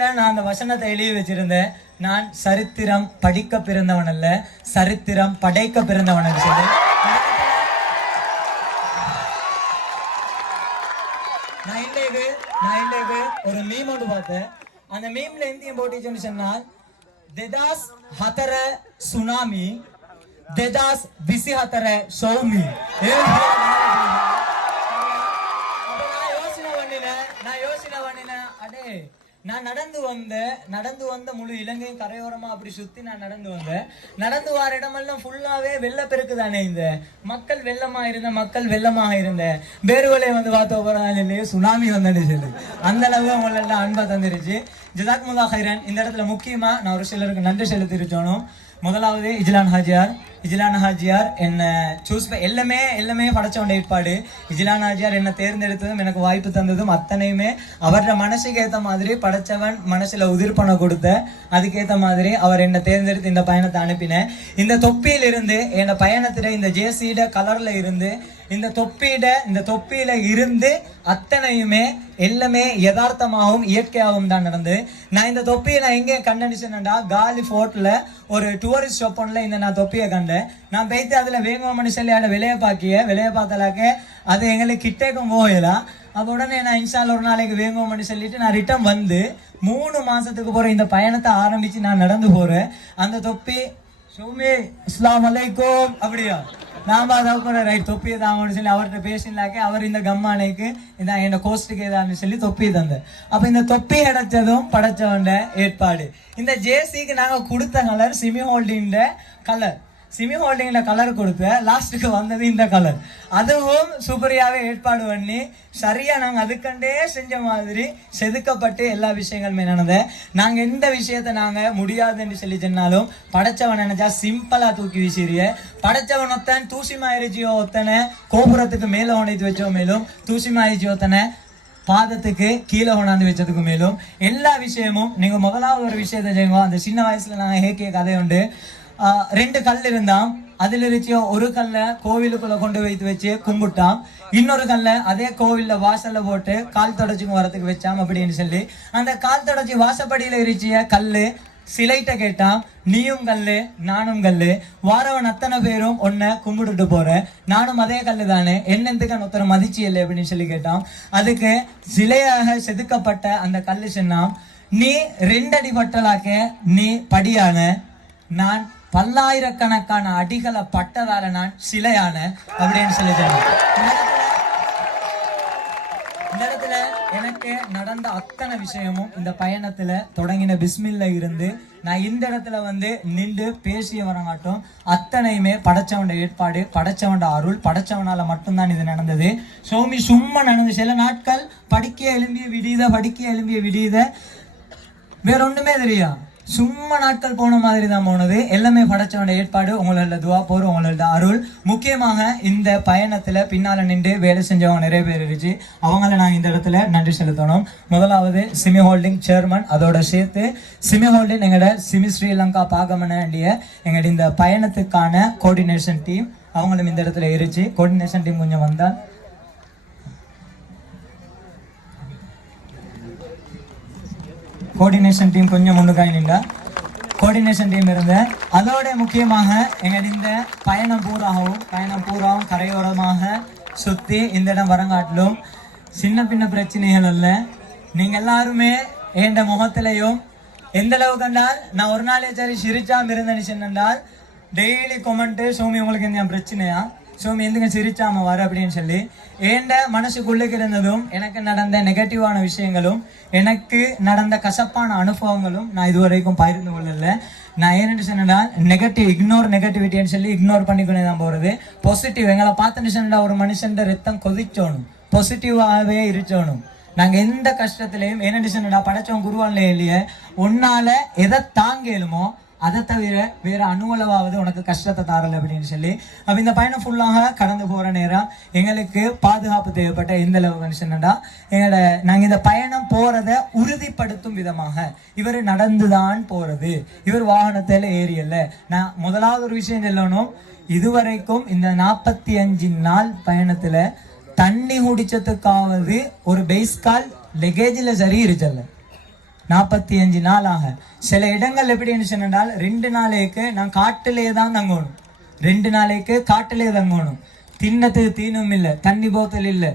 நான் அந்த வசனத்தை எழுதி வச்சிருந்தேன். நான் சரித்திரம் படிக்க பிறந்தவன் அல்ல, சரித்திரம் படைக்க பிறந்தவன் சொல்லி. நான் இன்றைக்கு ஒரு மீம் ஒன்று பார்த்தேன். அந்த மீம்ல எந்தியும் போட்டிச்சுன்னு சொன்னால், දෙදස් 4 சுனாமி, දෙදස් 24 சௌமி. நான் யோசனை பண்ணினேன், அடே நான் நடந்து வந்த முழு இலங்கையும் கரையோரமா அப்படி சுத்தி நான் நடந்து வர இடமெல்லாம் ஃபுல்லாவே வெள்ளப்பெருக்கு தானே. இந்த மக்கள் வெள்ளமாக இருந்த பேருவலை வந்து பார்த்த போறாங்க இல்லையே, சுனாமி வந்தது சொல்லு. அந்த அளவு அவங்களெல்லாம் அன்பா தந்துருச்சு. ஜஸாக்குமுல்லாஹ் ஹைரன். இந்த இடத்துல முக்கியமா நான் ஒரு சிலருக்கு நன்றி செலுத்திருச்சோனும். முதலாவது இஜ்லான் ஹாஜியார் என்ன சூஸ் எல்லாமே படைச்சவன் ஏற்பாடு. இஜ்லான் ஹாஜியார் என்ன தேர்ந்தெடுத்ததும் எனக்கு வாய்ப்பு தந்ததும் அத்தனையுமே அவரோட மனசுக்கு ஏற்ற மாதிரி படைச்சவன் மனசுல உதிர்ப்பனை கொடுத்த அதுக்கேற்ற மாதிரி அவர் என்ன தேர்ந்தெடுத்து இந்த பயணத்தை அனுப்பினேன். இந்த தொப்பியில இருந்து என் பயணத்துல இந்த ஜேசியிட கலர்ல இருந்து இந்த தொப்பியில இருந்து அத்தனையுமே எல்லாமே யதார்த்தமாகவும் இயற்கையாகவும் தான் நடந்து. நான் இந்த தொப்பியை நான் எங்கே கண்டடிச்சேன்டா, காலி ஃபோர்ட்ல ஒரு டூரிஸ்ட் ஷாப் ஒன்ல இந்த நான் தொப்பியை கண்டேன். நான் போய்த்து அதுல வேங்குவோம்னு சொல்லி அதை விலையை பார்த்தாலாக்க அது எங்களுக்கு கிட்டேக்கும் போகலாம். அப்போ உடனே நான் இன்ஷால்ல ஒரு நாளைக்கு வேங்குவோம்னு சொல்லிட்டு நான் ரிட்டர்ன் வந்து 3 மாசத்துக்கு போற இந்த பயணத்தை ஆரம்பிச்சு நான் நடந்து போறேன். அந்த தொப்பி சௌமி அஸ்ஸலாமு அலைக்கும் அப்படியா நாம அதாவது ரைட் தொப்பியை தாங்கன்னு சொல்லி அவர்கிட்ட பேசினாக்க அவர் இந்த கம்மானைக்கு இதான் என் கோஸ்ட்டுக்கு ஏதான்னு சொல்லி தொப்பி தந்தார். அப்ப இந்த தொப்பி கிடைச்சதும் படைச்சவண்ட ஏற்பாடு. இந்த ஜேசிக்கு நாங்க கொடுத்த கலர் சிமி ஹோல்டிங்ல கலர் கொடுத்த லாஸ்ட்டுக்கு வந்தது இந்த கலர். அதுவும் சூப்பரியாவே ஏற்பாடு பண்ணி சரியா நாங்க அதுக்கண்டே செஞ்ச மாதிரி செதுக்கப்பட்டு எல்லா விஷயங்களுமே நடந்த. நாங்க எந்த விஷயத்த நாங்க முடியாதுன்னு சொல்லி சொன்னாலும் படைச்சவன் நினைச்சா சிம்பிளா தூக்கி வீசிறிய. படைச்சவன் ஒத்தன் தூசிமாயிருச்சியோ ஒத்தனை கோபுரத்துக்கு மேல உணைத்து வச்சோ மேலும் தூசிமாயிருச்சி ஒத்தனை பாதத்துக்கு கீழே கொண்டாந்து வச்சதுக்கு மேலும் எல்லா விஷயமும் நீங்க முதலாவது ஒரு விஷயத்த செய்யுங்க. அந்த சின்ன வயசுல நாங்க ஹேக்கிய கதை உண்டு. 2 கல் இருந்தான். அதுல இருந்துச்சு ஒரு கல்ல கோவிலுக்குள்ள கொண்டு வைத்து வச்சு கும்பிட்டான். இன்னொரு கல்ல அதே கோவில்ல வாசல்ல போட்டு கால் தொடச்சுக்கு வரத்துக்கு வச்சான் அப்படின்னு சொல்லி அந்த கால் தொடச்சி வாசப்படியில இருச்சிய கல்லு சிலைட்ட கேட்டான், நீயும் கல்லு நானும் கல்லு, வாரவன் அத்தனை பேரும் ஒன்ன கும்பிட்டுட்டு போறேன், நானும் அதே கல்லு தானே, என்னத்துக்கு ஒருத்தர் மதிச்சு இல்லை அப்படின்னு சொல்லி கேட்டான். அதுக்கு சிலையாக செதுக்கப்பட்ட அந்த கல்லு சொன்னான், நீ 2 அடி பட்டலாக்க நீ படியான, நான் பல்லாயிரக்கணக்கான அடிகளை பட்டதால நான் சிலையான அப்படின்னு சொல்லிட்டாங்க. இந்த இடத்துல எனக்கு நடந்த அத்தனை விஷயமும் இந்த பயணத்துல தொடங்கின பிஸ்மில்ல இருந்து நான் இந்த இடத்துல வந்து நின்று பேசிய வரமாட்டோம். அத்தனையுமே படைச்சவண்ட ஏற்பாடு, படைச்சவண்ட அருள், படைச்சவனால மட்டும்தான் இது நடந்தது. சௌமி சும்மா நடந்து சில நாட்கள் படிக்க எழும்பிய விடியத வேற ஒண்ணுமே தெரியா, சும்மா நாட்கள் போன மாதிரி தான் போனது. எல்லாமே படைச்சவனோட ஏற்பாடு, உங்களோட துவா போர், உங்களோட அருள். முக்கியமாக இந்த பயணத்துல பின்னால நின்று வேலை செஞ்சவங்க நிறைய பேர் இருந்துச்சு. அவங்கள நாங்கள் இந்த இடத்துல நன்றி செலுத்தணும். முதலாவது சிமி ஹோல்டிங் சேர்மன், அதோட சேர்த்து சிமி ஹோல்டிங் எங்களோட சிமி ஸ்ரீலங்கா பாகமன எங்களோட இந்த பயணத்துக்கான கோஆர்டினேஷன் டீம் அவங்களும் இந்த இடத்துல இருந்துச்சு. கோஆர்டினேஷன் டீம் கொஞ்சம் வந்தால் கோஆர்டினேஷன் டீம் கொஞ்சம் முன்னுக்காய் நின்றா கோஆர்டினேஷன் டீம் இருந்தேன். அதோட முக்கியமாக எங்கள் இந்த பயணம் பூராவும் கரையோரமாக சுற்றி இந்த இடம் வரங்காட்டிலும் சின்ன பின்ன பிரச்சனைகள் இல்லை. நீங்கள் எல்லாருமே என் முகத்திலையும் எந்த அளவு கண்டால் நான் ஒரு நாளே சரி சிரிச்சாம இருந்தேன்னு சொன்னால் டெய்லி கொமெண்ட்டு, சோமி உங்களுக்கு எந்த பிரச்சனையா, சோமி எதுங்க சிரிச்சாம வர அப்படின்னு சொல்லி ஏண்ட மனசுக்குள்ளுக்கு இருந்ததும் எனக்கு நடந்த நெகட்டிவான விஷயங்களும் எனக்கு நடந்த கசப்பான அனுபவங்களும் நான் இதுவரைக்கும் பகிர்ந்து கொள்ளல. நான் ஏன்னு சொன்னால் நெகட்டிவிட்டின்னு சொல்லி இக்னோர் பண்ணிக்கொண்டே தான் போறது. பாசிட்டிவ் எங்களை பார்த்துன்னு சொன்னா ஒரு மனுஷன் ரத்தம் கொதிச்சோணும், பாசிட்டிவாகவே இருச்சோணும். நாங்க எந்த கஷ்டத்திலையும் என்னென்னு சொன்னா படைச்சவன் குருவான்ல இல்லையே, உன்னால எதை தாங்கலுமோ அதை தவிர வேற அணுவளவாவது உனக்கு கஷ்டத்தை தாரல அப்படின்னு சொல்லி. அப்ப இந்த பயணம் ஃபுல்லாக கடந்து போற நேரம் எங்களுக்கு பாதுகாப்பு தேவைப்பட்ட எந்த அளவு கண்டிஷன்டா நாங்க இந்த பயணம் போறத உறுதிப்படுத்தும் விதமாக இவர் நடந்துதான் போறது, இவர் வாகனத்துல ஏறியல்ல. நான் முதலாவது ஒரு விஷயம் சொல்லணும், இதுவரைக்கும் இந்த 45 நாள் பயணத்துல தண்ணி குடிச்சதுக்காவது ஒரு பேஸ்கால் லெகேஜில் சரி இருச்சல்ல. 45 நாளாக. சில இடங்கள் எப்படின்னு சொன்னால் 2 நாளைக்கு நான் காட்டிலே தான் தங்கணும். 2 நாளைக்கு காட்டிலே தங்கணும். தின்னத்துக்கு தீனும் இல்லை, தண்ணி போத்தல் இல்லை,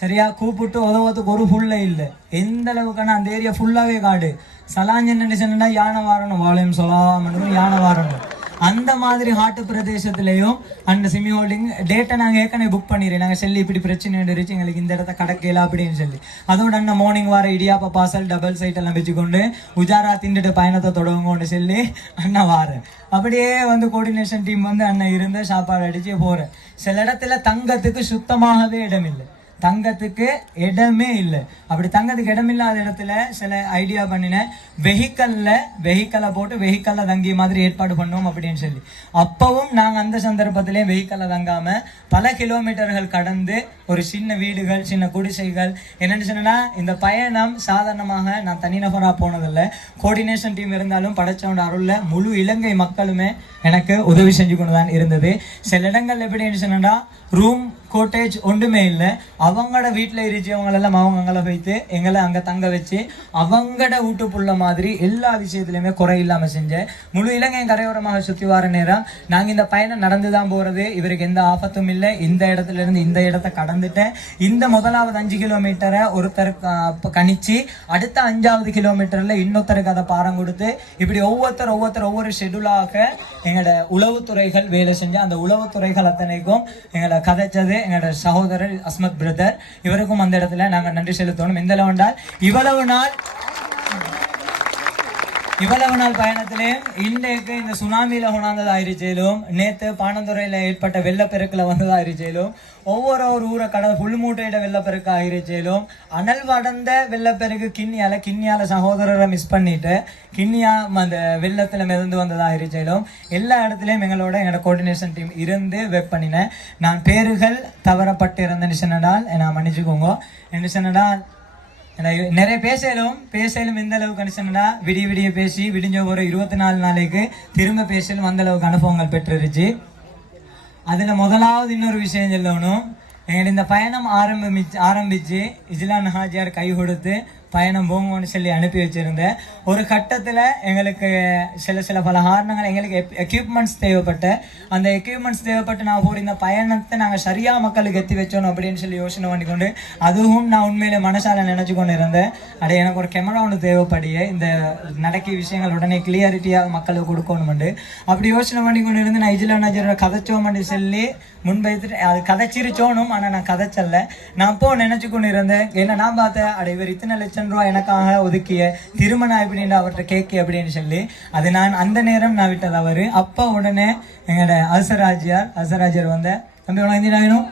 சரியா கூப்பிட்டு உதவத்துக்கு ஒரு ஃபுல்ல இல்லை. எந்த அளவுக்குன்னா அந்த ஏரியா ஃபுல்லாகவே காடு. சலாஞ்சன்னு சொன்னா யானை வாரணும், வாழையும் சொல்லாம யானை வாரணும். அந்த மாதிரி ஹாட்டு பிரதேசத்துலேயும் அந்த சிமி ஹோல்டிங் டேட்டை நாங்கள் ஏற்கனவே புக் பண்ணிடுறேன். நாங்கள் சொல்லி இப்படி பிரச்சனை இருந்துச்சு, எங்களுக்கு இந்த இடத்த கடக்கையில அப்படின்னு சொல்லி. அதோட அண்ணன் மார்னிங் வர இடியாப்பா பாசல் டபுள் சைட் எல்லாம் வச்சுக்கொண்டு உஜாரா திண்டுட்டு பயணத்தை தொடங்குவோன்னு சொல்லி அண்ணன் வாரேன். அப்படியே கோஆர்டினேஷன் டீம் அண்ணன் இருந்து சாப்பாடு அடிச்சு போகிறேன். சில இடத்துல தங்கத்துக்கு சுத்தமாகவே இடம் இல்லை, தங்கத்துக்கு இடமே இல்லை. அப்படி தங்கத்துக்கு இடமில்லாத இடத்துல சில ஐடியா பண்ணினேன், வெஹிக்கலை போட்டு வெஹிக்கல்ல தங்கிய மாதிரி ஏற்பாடு பண்ணுவோம் அப்படின்னு சொல்லி. அப்பவும் நாங்கள் அந்த சந்தர்ப்பத்திலே வெஹிக்கல்ல தங்காம பல கிலோமீட்டர்கள் கடந்து ஒரு சின்ன வீடுகள், சின்ன குடிசைகள். என்னென்னு சொன்னா இந்த பயணம் சாதாரணமாக நான் தனிநபராக போனதில்லை. கோஆர்டினேஷன் டீம் இருந்தாலும் படைச்சவனோட அருள்ல முழு இலங்கை மக்களுமே எனக்கு உதவி செஞ்சு கொண்டு தான் இருந்தது. சில இடங்கள் எப்படின்னு சொன்னா ரூம் கோட்டேஜ் ஒன்றுமே இல்லை. அவங்களோட வீட்டில் இருந்தவங்களெல்லாம் அவங்களை வைத்து எங்களை அங்கே தங்க வச்சு அவங்களோட வீட்டுப்புள்ள மாதிரி எல்லா விஷயத்துலையுமே குறை இல்லாமல் செஞ்சேன். முழு இலங்கையும் கரையோரமாக சுற்றி வர நேரம் நாங்கள் இந்த பயணம் நடந்து தான் போகிறது. இவருக்கு எந்த ஆபத்தும் இல்லை. இந்த இடத்துல இருந்து இந்த இடத்த கடந்துட்டேன். இந்த முதலாவது 5 கிலோமீட்டரை ஒருத்தர் கணிச்சு அடுத்த 5வது கிலோமீட்டரில் இன்னொருத்தருக்கு அதை பாரம் கொடுத்து இப்படி ஒவ்வொரு ஷெடியூலாக எங்களோட உளவுத்துறைகள் வேலை செஞ்சு அந்த உளவுத்துறைகள் அத்தனைக்கும் எங்களை கதைச்சது எங்களோட சகோதரர் அஸ்மத் பிரதர். இவருக்கும் அந்த இடத்துல நாங்கள் நன்றி செலுத்தணும். எந்த அளவுண்டால் இவ்வளவு நாள் பயணத்திலே இன்றைக்கு இந்த சுனாமியில கொண்டாந்தது ஆயிருச்சேலும், நேற்று பானந்துறையில ஏற்பட்ட வெள்ளப்பெருக்கில் வந்தது ஆயிருச்சேலும், ஒவ்வொரு ஊரை கடந்த புல்மூட்டையிட வெள்ளப்பெருக்கு ஆயிருச்சேலும், அனல் வடந்த வெள்ளப்பெருக்கு கிண்ணியால சகோதரரை மிஸ் பண்ணிட்டு கிண்ணியா அந்த வெள்ளத்துல மிதந்து வந்தது ஆயிருச்சேலும், எல்லா இடத்துலையும் எங்களோட கோஆர்டினேஷன் டீம் இருந்து வெப் பண்ணினேன். நான் பேர்கள் தவறப்பட்டு இருந்தேன்னு சொன்னதால் நான் மன்னிச்சுக்கோங்க. என்ன சொன்னதால் நிறைய பேசலும் எந்த அளவுக்கு அனுப்பிச்சா விடிய பேசி விடிஞ்ச ஒரு 24 நாளைக்கு திரும்ப பேசலும் அந்த அளவுக்கு அனுபவங்கள் பெற்றுருச்சு. அதுல முதலாவது இன்னொரு விஷயம் சொல்லணும். எங்களுக்கு இந்த பயணம் ஆரம்பிச்சு இஜ்லான் ஹாஜியார் கை கொடுத்து பயணம் போங்கன்னு சொல்லி அனுப்பி வச்சிருந்தேன். ஒரு கட்டத்தில் எங்களுக்கு சில பல காரணங்கள் எங்களுக்கு எக்யூப்மெண்ட்ஸ் அந்த எக்யூப்மெண்ட்ஸ் தேவைப்பட்டு நான் போகிற இந்த பயணத்தை நாங்கள் சரியாக மக்களுக்கு எத்தி வச்சோம் அப்படின்னு சொல்லி யோசனை பண்ணிக்கொண்டு அதுவும் நான் உண்மையிலே மனசால நினச்சி கொண்டு இருந்தேன். அடைய எனக்கு ஒரு கேமரா ஒன்று தேவைப்படியே இந்த நடக்கிய விஷயங்கள் உடனே கிளியாரிட்டியாக மக்களுக்கு கொடுக்கணுமெண்டு அப்படி யோசனை பண்ணி கொண்டு இருந்து நான் இஜ்லான் ஹாஜியாரோட கதைச்சோம்னு சொல்லி முன்வைத்துட்டு அது கதைச்சிருச்சோனும். ஆனால் நான் கதைச்சல்ல. நான் அப்போ நினச்சி கொண்டு இருந்தேன். ஏன்னா நான் பார்த்தேன் அட இவர் இத்தனை லட்சம் ரூபா எனக்காக ஒதுக்கிய திருமணம் அப்படின்னு அவர்கிட்ட கேட்கி அப்படின்னு சொல்லி அது நான் அந்த நேரம் நான் விட்டது அவரு. அப்போ உடனே எங்களோட அசராஜியார் வந்த தம்பி உனக்கு எந்த வேணும்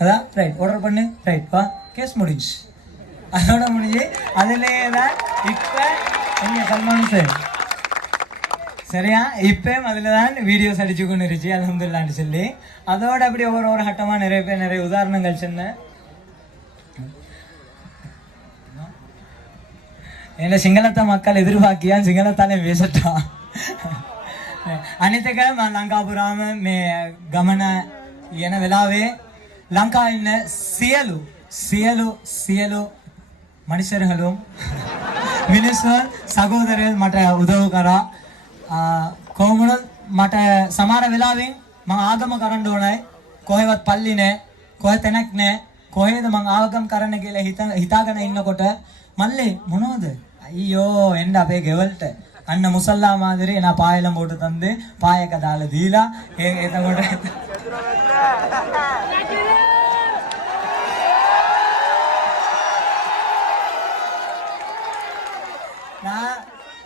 அதான் ரைட் ஆர்டர் பண்ணு ரைட் வா கேஸ் முடிஞ்சு அதோட முடிஞ்சு. அதுலேயே தான் இப்போ எங்க சல்மான் சார் சரியா இப்போ அதில் தான் வீடியோஸ் அடிச்சு கொண்டு இருந்துச்சு அல்ஹம்துலில்லாஹ்னு சொல்லி. அதோட அப்படி ஒவ்வொரு கட்டமாக நிறைய பேர் நிறைய உதாரணங்கள் சொன்னேன். என்ன சிங்களத்த மக்கள் எதிர்பார்க்கியா සිංහලතාලේ වේසටා අනිතක මම ලංකාපුරාම මේ ගමන යන වෙලාවේ ලංකාවේ ඉන්න සියලු මනුෂ්‍යர்களும் මිනිස්සුන් සහෝදරයෝ මට උදව් කරා. කොහොමද මට සමහර වෙලාවෙන් මම ආගම කරන්න ඕනයි කොහෙවත් පල්ලි නැහැ කොහෙ තැනක් නැහැ කොහෙද මම ආගම් කරන්න කියලා හිතාගෙන ඉන්නකොට මල්ලේ මොනවද අයියෝ එන්න අපේ ගෙවල්ට අන්න මුසල්ලා මාදිරේ එන පායලම් බෝට තන්දේ පායක දාලා දීලා එතකොට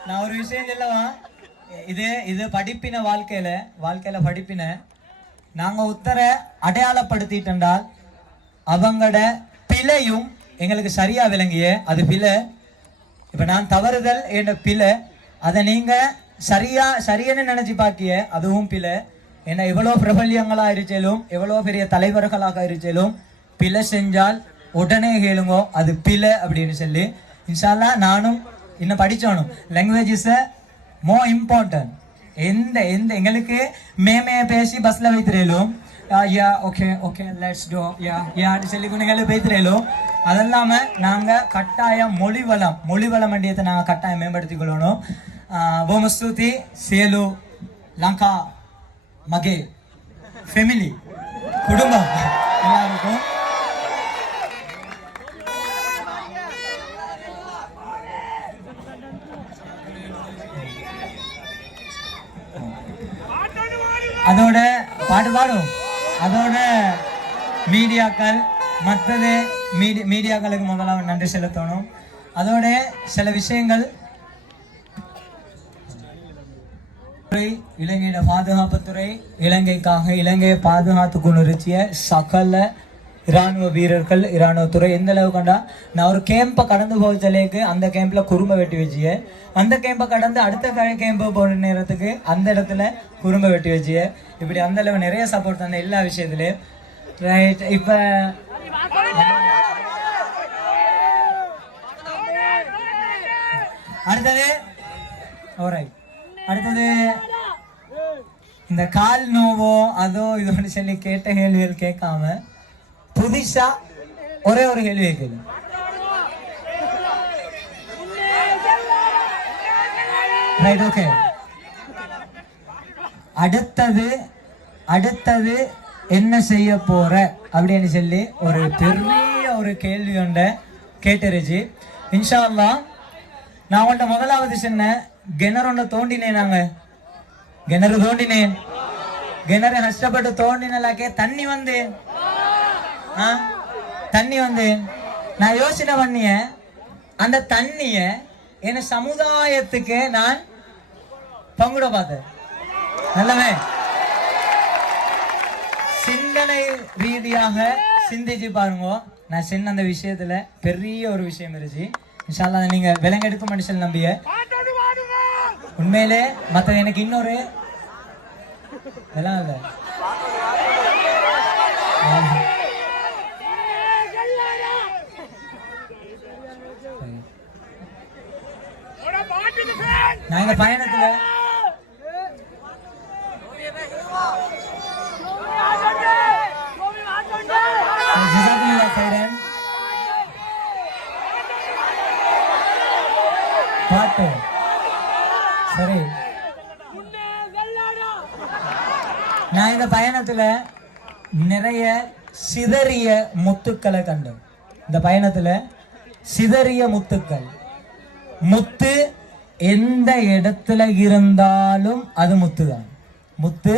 நான் ஒரு விஷயம் சொல்லவா. இது படிப்பின வாழ்க்கையில படிப்பின நாங்க உத்தர அடையாளப்படுத்திட்டால் அவங்களோட பிழையும் எங்களுக்கு சரியா விளங்கிய அது பிழை. இப்ப நான் தவறுதல் என்ற பிழை அதை நீங்க சரியன்னு நினைச்சு பாக்கிய அதுவும் பிழை. ஏன்னா எவ்வளவு பிரபல்யங்களா இருச்சாலும் எவ்வளவு பெரிய தலைவர்களாக இருச்சாலும் பிழை செஞ்சால் உடனே கேளுங்கோ அது பிழை அப்படின்னு சொல்லி. இன்ஷா அல்லாஹ் நானும் இன்னும் படிச்சோனும். Language is more important. எந்த எங்களுக்கு மேமையை பேசி பஸ்ல வைத்திரலும் yeah okay okay let's do yeah சொல்லி குணிகளை பேசுறேலோ அதெல்லாம நாங்க கட்டாயம் மொழிவளம் வேண்டியதை நாங்க கட்டாயம் மேம்படுத்திக் கொள்ளணும். போமஸ்தூதி சேலு லங்கா மகே ஃபேமிலி குடும்பம் எல்லாருக்கும் அதோட பாட்டு பாடும். அதோட மீடியாக்கள் மற்றது மீடியாக்களுக்கு முதலாக நன்றி செலுத்தணும். அதோட சில விஷயங்கள் இலங்கையோட பாதுகாப்புத்துறை இலங்கைக்காக இலங்கையை பாதுகாத்து கொண்டு இருச்சிய சகல இராணுவ வீரர்கள் இராணுவத்துறை எந்த அளவு கண்டா நான் ஒரு கேம்பை கடந்து போச்சலேக்கு அந்த கேம்ப்ல குறும்ப வெட்டி வச்சிய அந்த கேம்பை கடந்து அடுத்த கேம்பை போன நேரத்துக்கு அந்த இடத்துல குறும்ப வெட்டி வச்சிய இப்படி அந்த அளவு நிறைய சப்போர்ட் தந்த எல்லா விஷயத்துலயும் ரைட். இப்ப அடுத்தது இந்த கால் நோவோ அதோ இதோன்னு சொல்லி கேட்ட கேள்விகள் கேட்காம புதுசா ஒரே ஒரு கேள்வி கேட்குது. Right okay. அடுத்தது என்ன செய்ய போற அப்படின்னு சொல்லி ஒரு பெரிய ஒரு கேள்வி ஒன்றை கேட்டுருச்சு. இன்ஷா அல்லாஹ் நான் உன்ட்ட முதலாவது சொன்ன கிணறு ஒன்று தோண்டினேன். கிணறு கஷ்டப்பட்டு தோண்டினலாக்கே தண்ணி வந்தேன். நான் யோசனை பண்ணிய அந்த தண்ணிய என் சமுதாயத்துக்கு நான் பங்குட பார்த்தேன். நல்லவே சிந்தனை ரீதியாக சிந்திச்சு பாருங்க. நான் சொன்ன அந்த விஷயத்துல பெரிய ஒரு விஷயம் இருந்துச்சு. இன்ஷா அல்லாஹ் நீங்க விலங்கெடுக்க மனுஷன் நம்பிய உண்மையிலே மற்ற எனக்கு இன்னொரு விலங்க நான் இந்த பயணத்துல பாட்டு சரி. நான் இந்த பயணத்துல நிறைய சிதறிய முத்துக்களை கண்டேன். இந்த பயணத்துல சிதறிய முத்து எந்த இடத்துல இருந்தாலும் அது முத்துதான். முத்து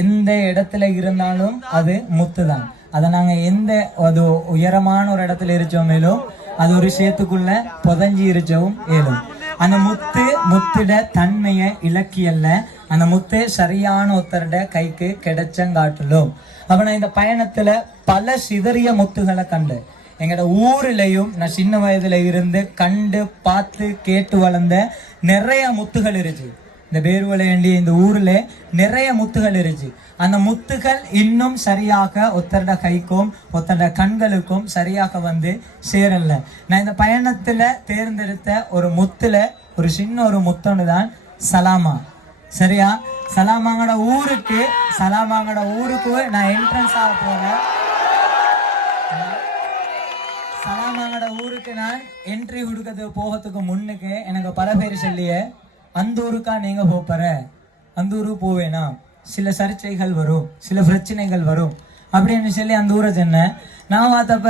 எந்த இடத்துல இருந்தாலும் அது முத்துதான். அதை நாங்க எந்த அது உயரமான ஒரு இடத்துல இருச்சோமேலும் அது ஒரு விஷயத்துக்குள்ள புதஞ்சி இருச்சவும் ஏலும். அந்த முத்திட தன்மையை இலக்கியல்ல அந்த முத்து சரியான ஒருத்தருட கைக்கு கிடைச்சங்காட்டிலும். அப்ப நான் இந்த பயணத்துல பல சிதறிய முத்துகளை கண்டு எங்கட ஊர்லயும் நான் சின்ன வயதுல இருந்து கண்டு பார்த்து கேட்டு வளர்ந்த நிறைய முத்துகள் இருந்துச்சு. இந்த பேருவளையண்டி இந்த ஊர்ல நிறைய முத்துகள் இருந்துச்சு. அந்த முத்துகள் இன்னும் சரியாக ஒத்தருட கைக்கும் ஒத்தருட கண்களுக்கும் சரியாக வந்து சேரல. நான் இந்த பயணத்துல தேர்ந்தெடுத்த ஒரு முத்துல ஒரு சின்ன ஒரு முத்தொன்னு தான் சலாமா. சரியா? சலாமாங்கட ஊருக்கு நான் என்ட்ரன்ஸ் ஆக போறேன். சலாமாங்கட ஊருக்கு நான் என்ட்ரி கொடுக்கறது போகிறதுக்கு முன்னுக்கு எனக்கு பல பேர் சொல்லிய அந்த ஊருக்கா நீங்க போற, அந்த ஊருக்கு போவேனா சில சர்ச்சைகள் வரும், சில பிரச்சனைகள் வரும் அப்படின்னு சொல்லி அந்த ஊரை சொன்னேன். நான் பார்த்தப்ப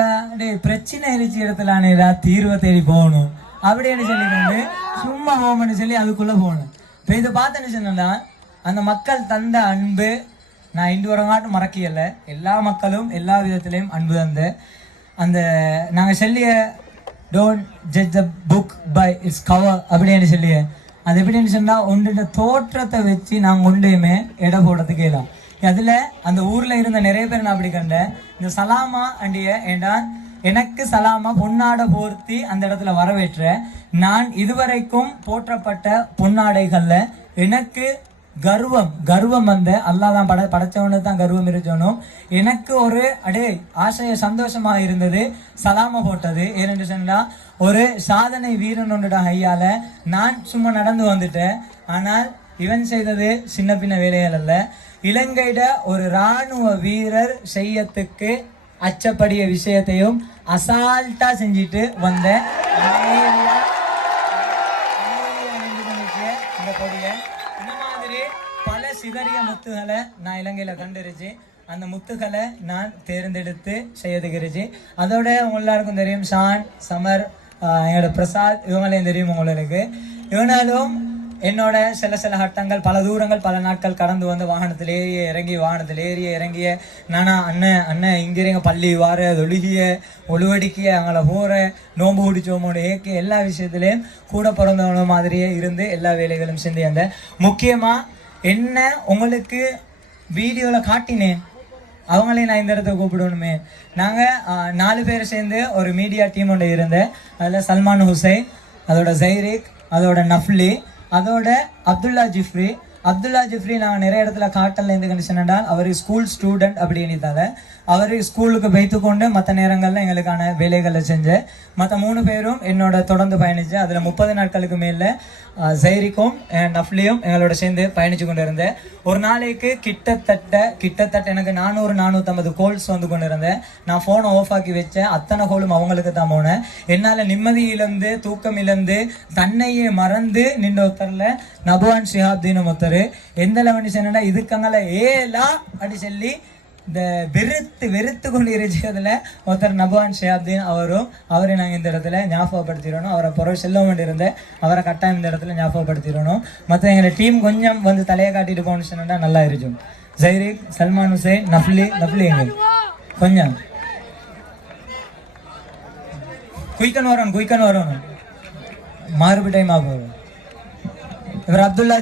பிரச்சனை இருச்சு இடத்துல தீர்வை தேடி போகணும் அப்படின்னு சொல்லிக்கொண்டு சும்மா போகணும்னு சொல்லி அதுக்குள்ள போகணும். இப்போ இதை பார்த்தேன்னு சொன்னா அந்த மக்கள் தந்த அன்பு நான் இன்று வரங்காட்டும் மறக்கல. எல்லா மக்களும் எல்லா விதத்திலையும் அன்பு தந்த அந்த நாங்கள் சொல்லிய don't judge the book by its cover அப்படின்னு சொல்லிய அது எப்படின்னு சொன்னால் ஒன்றுட தோற்றத்தை வச்சு நாங்கள் ஒன்றையுமே எடை போடுறதுக்கு இயலாம். அதில் அந்த ஊரில் இருந்த நிறைய பேர் நான் அப்படி கண்டேன். இந்த சலாமா அண்டிய ஏண்டா எனக்கு சலாமா பொன்னாடை போர்த்தி அந்த இடத்துல வரவேற்ற நான் இதுவரைக்கும் போற்றப்பட்ட பொன்னாடைகள்ல எனக்கு கர்வம் வந்த அல்லாஹ் தான் படைச்சவனுக்கு தான் கர்வம் இருக்கணும். எனக்கு ஒரு ஆசைய சந்தோஷமா இருந்தது சலாம போட்டது. ஏனென்று சொன்னா ஒரு சாதனை வீரனோட ஐயால நான் சும்மா நடந்து வந்துட்டேன். ஆனால் இவன் செய்தது சின்ன பின்ன வேலைகள் அல்ல. இலங்கையிட ஒரு இராணுவ வீரர் செய்யத்துக்கு அச்சப்படிய விஷயத்தையும் அசால்ட்டா செஞ்சுட்டு வந்த இந்த மாதிரி பல சிதறிய முத்துகளை நான் இலங்கையில கண்டுருச்சு. அந்த முத்துக்களை நான் தேர்ந்தெடுத்து செய்யதுக்கிருச்சு. அதோட உங்க எல்லாருக்கும் தெரியும் ஷான், சமர், என்னோட பிரசாத், இவங்களையும் தெரியும் உங்களுக்கு. இவனாலும் என்னோட சில சில கட்டங்கள் பல தூரங்கள் பல நாட்கள் கடந்து வந்து வாகனத்தில் ஏறிய இறங்கிய நானா அண்ணன் இங்கிருங்க பள்ளி வார ஒழுகிய ஒழுவடிக்கிய அங்கே போகிற நோம்பு குடிச்சோமோட ஏக்க எல்லா விஷயத்துலேயும் கூட பிறந்தவங்க மாதிரியே இருந்து எல்லா வேலைகளும் செஞ்சு அந்த முக்கியமாக என்ன உங்களுக்கு வீடியோவில் காட்டினேன் அவங்களையும் நான் இந்த இடத்த கூப்பிடணுமே. நாங்கள் 4 பேர் சேர்ந்து ஒரு மீடியா டீம் ஒன்று இருந்தேன். அதில் சல்மான் ஹுசைன், அதோட ஜைரிக், அதோட நஃப்லி, அதோட அப்துல்லா ஜிஃப்ரி நாங்கள் நிறைய இடத்துல காட்டல எந்த கண்டிஷன் என்றால் அவர் ஸ்கூல் ஸ்டூடெண்ட் அப்படின்னுதால அவர் ஸ்கூலுக்கு வைத்து கொண்டு மற்ற நேரங்களில் எங்களுக்கான வேலைகளை செஞ்சு மற்ற 3 பேரும் என்னோட தொடர்ந்து பயணிச்சு. அதில் 30 நாட்களுக்கு மேலே ஜைரிக்கும் நஃப்லியும் எங்களோட சேர்ந்து பயணிச்சு கொண்டு இருந்தேன். ஒரு நாளைக்கு கிட்டத்தட்ட எனக்கு 400-450 கோல்ஸ் வந்து கொண்டு இருந்தேன். நான் ஃபோனை ஆஃப் ஆக்கி வச்சேன். அத்தனை கோலும் அவங்களுக்கு தான் போனேன். என்னால் நிம்மதி இழந்து தூக்கம் இழந்து தன்னையே மறந்து நின்று ஒருத்தரில் நபுவான் ஷிஹாப்தீன் ஒருத்தர் எந்த லெவன் சொன்னா இதுக்கங்கள ஏலா அப்படி சொல்லி இந்த வெறுத்து கொண்டு இருந்துச்சு. அதில் ஒருத்தர் நபுவான் ஷிஹாப்தீன் அவரை நாங்கள் இந்த இடத்துல ஞாபகப்படுத்திடணும். அவரை பிறகு செல்ல வேண்டியிருந்தேன். அவரை கட்டாயம் இந்த இடத்துல ஞாபகப்படுத்திடணும். மற்ற எங்களை டீம் கொஞ்சம் வந்து தலையை காட்டிட்டு போகணும்னு சொன்னா நல்லா இருக்கும். ஜைரிக், சல்மான் ஹுசைன், நஃப்லி எங்க கொஞ்சம் குயிக்கன் வரணும் மாறுபு டைம் ஆகும். இவர் அப்துல்லா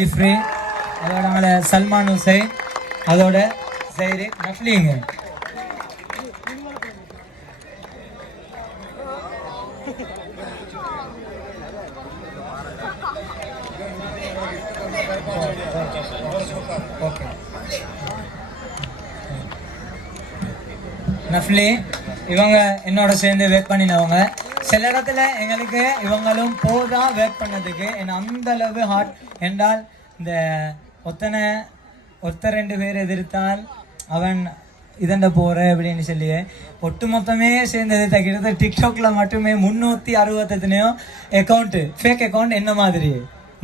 ஜிஃப்ரி, அதோட சல்மான் ஹுசைன், அதோட ஜைரிக், நஃப்லிங்க. ஓகே நஃப்லி இவங்க என்னோட சேர்ந்து ஒர்க் பண்ணினவங்க. சில இடத்துல எங்களுக்கு இவங்களும் போதா ஒர்க் பண்ணதுக்கு என்ன அந்த அளவு ஹார்ட் என்றால் இந்த ஒருத்தர் 2 பேர் எதிர்த்தால் அவன் இதண்ட போற அப்படின்னு சொல்லி ஒட்டு மொத்தமே சேர்ந்தது கிட்டத்தட்ட டிக்டாக்ல மட்டுமே 368 அக்கௌண்ட் ஃபேக் அக்கௌண்ட் என்ன மாதிரி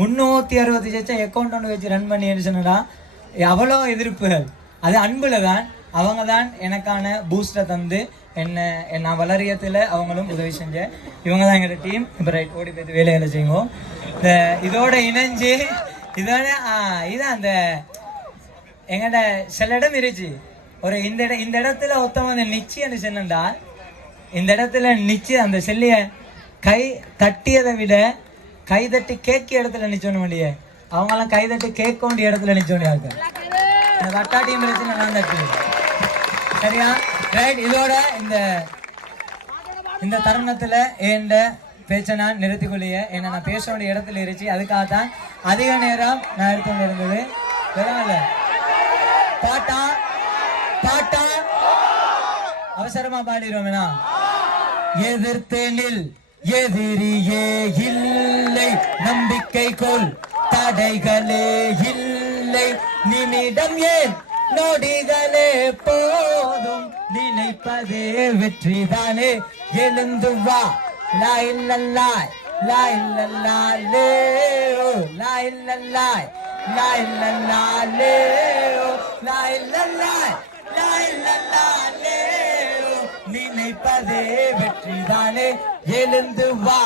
360 அக்கௌண்ட் ஒன்று வச்சு ரன் பண்ணி சொன்னா அவ்வளோ எதிர்ப்புகள். அது அன்புல தான் அவங்க தான் எனக்கான பூஸ்டை தந்து நான் வளரியத்தில் அவங்களும் உதவி செஞ்சேன். இவங்க தான் எங்களோட டீம். இப்போ ரைட் ஓடி போய் வேலைகளை செய்வோம். இதோட இணைஞ்சு இதான் அந்த எங்கள்ட சில இடம் இருந்துச்சு. ஒரு இந்த இடத்துல ஒருத்தவங்க நிச்சயம் சொன்னா இந்த இடத்துல நிச்சயம் அந்த செல்லிய கை தட்டியதை விட கை தட்டி கேட்கிய இடத்துல நிச்சோன்னு இல்லையே அவங்கெல்லாம் கை தட்டி கேட்க வேண்டிய இடத்துல நிச்சோன்னு இருக்கு. இந்த வட்டா டீம் பிரச்சனை நான் தட்டு சரியா ரைட். இதோட இந்த தருணத்துல என் பேச்சை நான் நிறுத்திக்கொள்ளிய என்ன நான் பேச வேண்டிய இடத்துல இருந்துச்சு. அதுக்காகத்தான் அதிக நேரம் நான் எடுத்து இருந்தது. பாட்டா அவசரமா பாடிடுவோம்னா எதிர்த்தேனில் எதிரியே இல்லை நம்பிக்கை கொள் தடைகளே இல்லை நிமிடம் ஏன் நொடிகளே போதும் நினைப்பதே வெற்றிதானே எழுந்து வா லா இல்லல்லாய் லா இல்லல்லாய் லேஓ லா இல்லல்லாய் லா இல்லல்லாய் லேஓ லா இல்லல்லாய் லா இல்லல்லாய் லேஓ நினைப்பதே வெற்றிதானே எழுந்து வா.